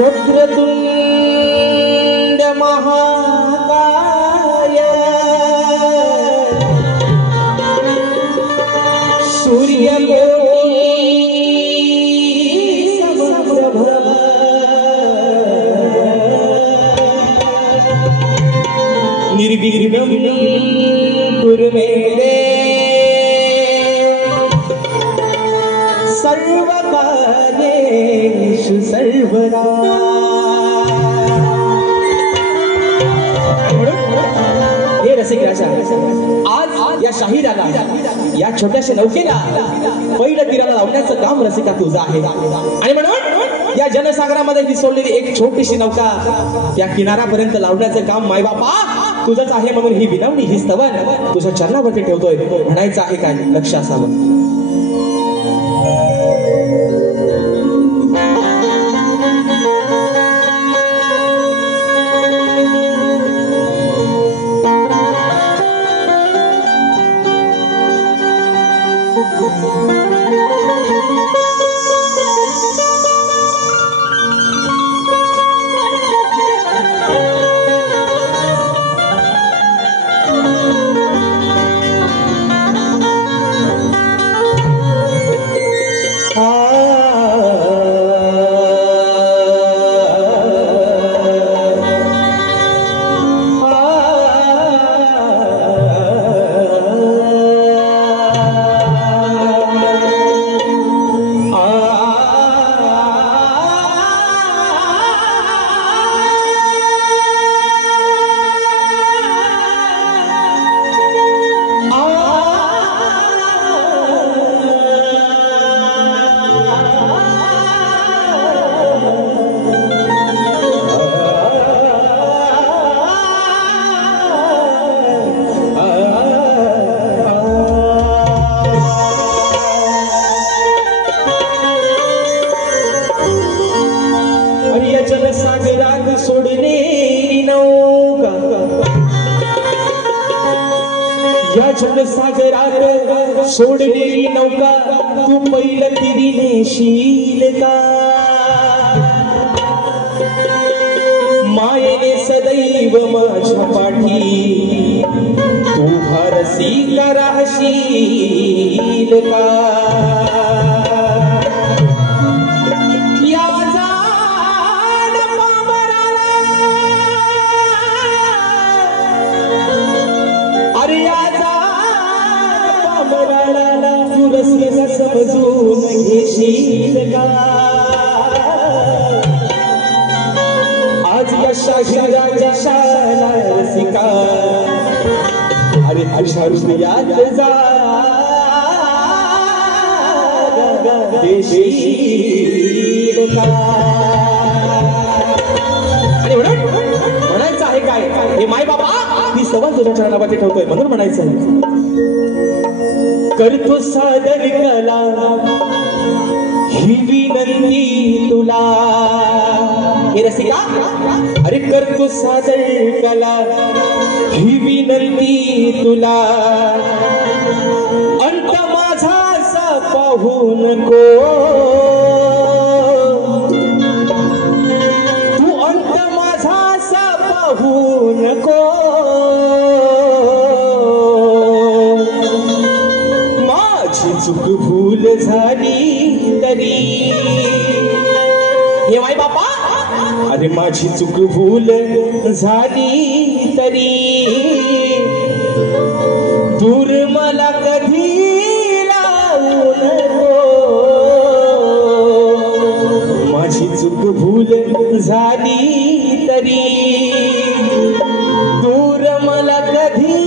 वक्रतुंड महाकाय सूर्यकोटि समप्रभ निर्विघ्नं कुरु मे देव सर्वकार्येषु सर्वदा। हे रसिक राजा, आज या शाहिराला या छोट्याशा नौकेला पहिलं तीराला लावण्याचं काम रसिका तुझं आहे आणि म्हणून या जनसागरामध्ये दिसवलेली एक छोटीशी नौका त्या किनाऱ्यापर्यंत लावण्याचं काम मायबापा तुझंच आहे म्हणून ही विनवणी ही स्तवन तुझ्या चरणावरती ठेवतोय। म्हणायचं आहे काय लक्ष असावं। जनसागरात सोडलेली नौका तू पहिलं तिरी नेशील का? मायेने सदैव माझ्या पाठी तू हरसी का राहशील का? समजून घेशील का? आज या शाहिराच्या शाला रसिका अरे अशा हृदयात जा देशील का? आणि म्हणायचं आहे काय हे माय बाबा ही सवाल तुझ्या चरणावरती ठेवतोय म्हणून म्हणायचं आहे करतो सादर कला ही विनंती तुला। हे रसिका अरे करतो सादर कला ही विनंती तुला अंत माझा असा पाहू नको तू अंत माझा असा पाहू नको चूक भूल झाली तरी हे माय बापा अरे माझी चूक भूल झाली तरी दूर मला कधी लावू नको माझी चूक भूल झाली तरी दूर मला कधी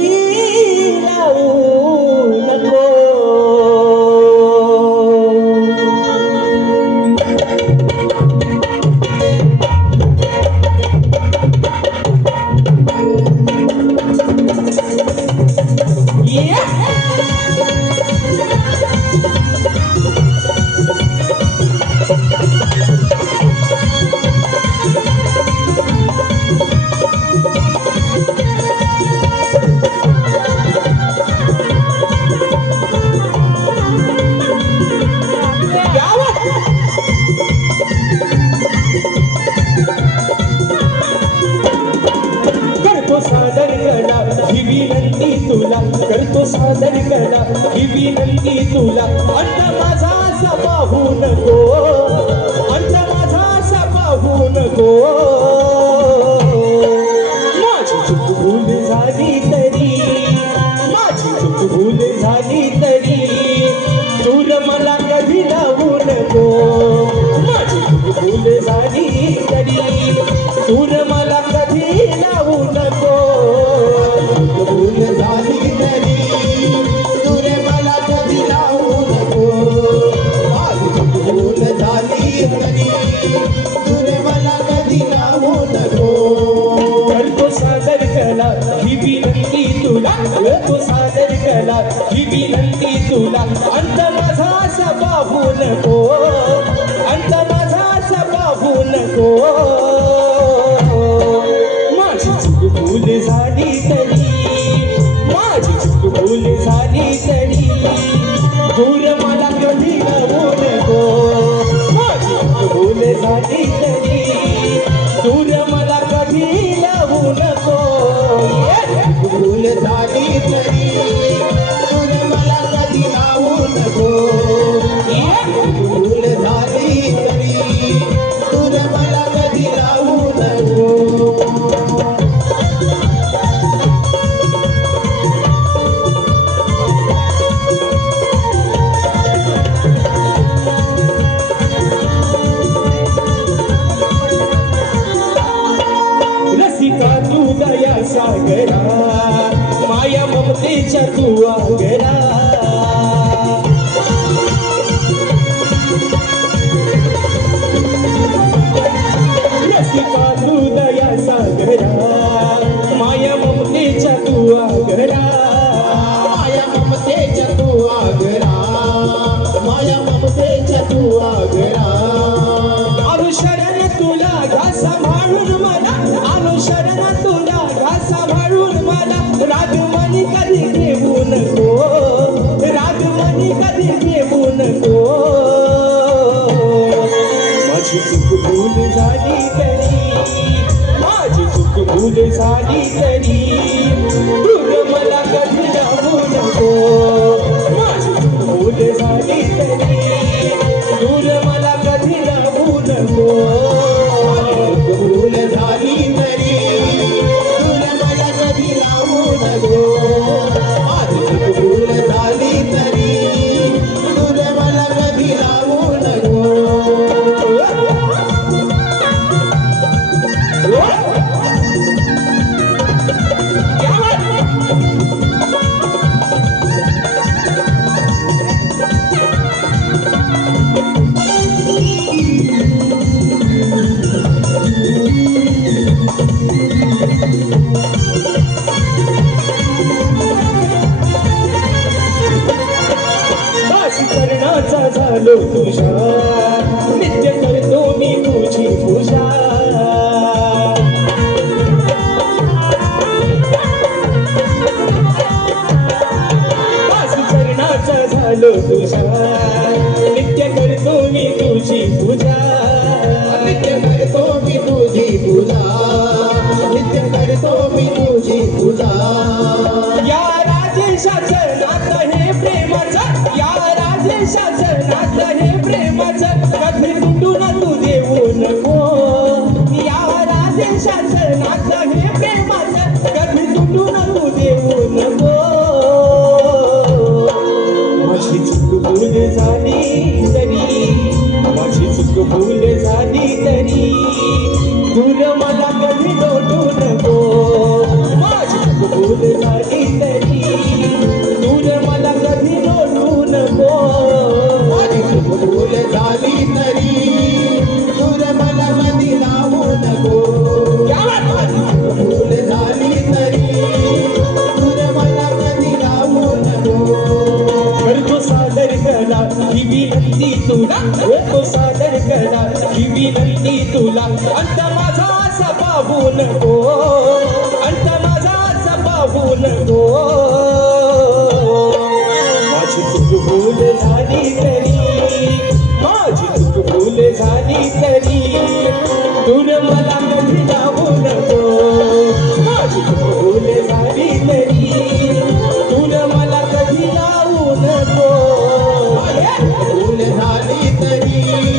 लावू नको। Yeah. नको अंत माझा असा पाहू नको माझी चूक भूल झाली तरी माझी चूक भूल झाली तरी दूर मला कधी लावू नको माझी चूक भूल झाली तरी दूर मला कधी लावू नको भूल झाली तरी दूर मला कधी लावू नको माझी भूल झाली तरी दूर मला कधी लावू नको करतो सादर कला ही विनंती तुला करतो सादर कला ही विनंती तुला अंत माझा असा पाहू नको अंत माझा असा पाहू नको माझी चूक भूल झाली तरी माझी चूक भूल झाली तरी दूर मला कधी लावू नको माझी चूक भूल झाली तरी दूर मला कधी लावू नको भूल झाली तरी दूर मला कधी लावू नको भूल झाली तरी दूर मला कधी लावू नको रसिका तू दया सागरा माया ममतेच्या तू आगरा रसिका तू दया सागरा माया ममतेच्या तू आगरा माया ममतेच्या तू आगरा माया ममतेच्या तू आगरा आलो शरण तुला घा सांभाळून मला आलो शरण तुला घा सांभाळून मला रागमणी कधी घेऊ नको रागमणी कधी घेऊ नको माझी चूक भूल झाली तरी माझी चूक भूल झाली तरी दूर मला कधी लावू नको माझी चूक भूल झाली तरी दूर मला कधी लावू नको भूल झाली तरी दूर मला कधी लावू नको माझी भूल झाली तरी दूर मला कधी लावू नको करण्याचा झालो तुझा नित्य करतो मी तुझी पूजा चरणाचा झालो तुझा नित्य करतो मी तुझी पूजा नित्य करतो मी तुझी पूजा नित्य करतो मी तुझी पूजा या राजेशाचं नातं हे प्रेमाचं या राजेशाचं नातं हे प्रेमाचं कधी तुटून तू देऊ नको या राजेशाचं नातं हे प्रेमाचं कधी तुटून तू देऊ नको माझी चूक भूल झाली तरी माझी चूक भूल झाली तरी दूर मला कधी लोटू नको माझी चूक भूल झाली तरी दूर मला कधी लोटू नको माझी भूल झाली तरी दूर मला कधी लावू नको माझी भूल झाली तरी दूर मला कधी लावू नको करतो सादर कला ही विनंती तुला करतो सादर कला ही विनंती तुला अंत माझा असा पाहू नको अंत माझा असा पाहू नको माझी चूक भूल झाली तरी माझी चूक भूल झाली तरी दूर मला कधी जाऊ नको माझी चूक भूल झाली तरी दूर मला कधी जाऊ नको भूल झाली झाली तरी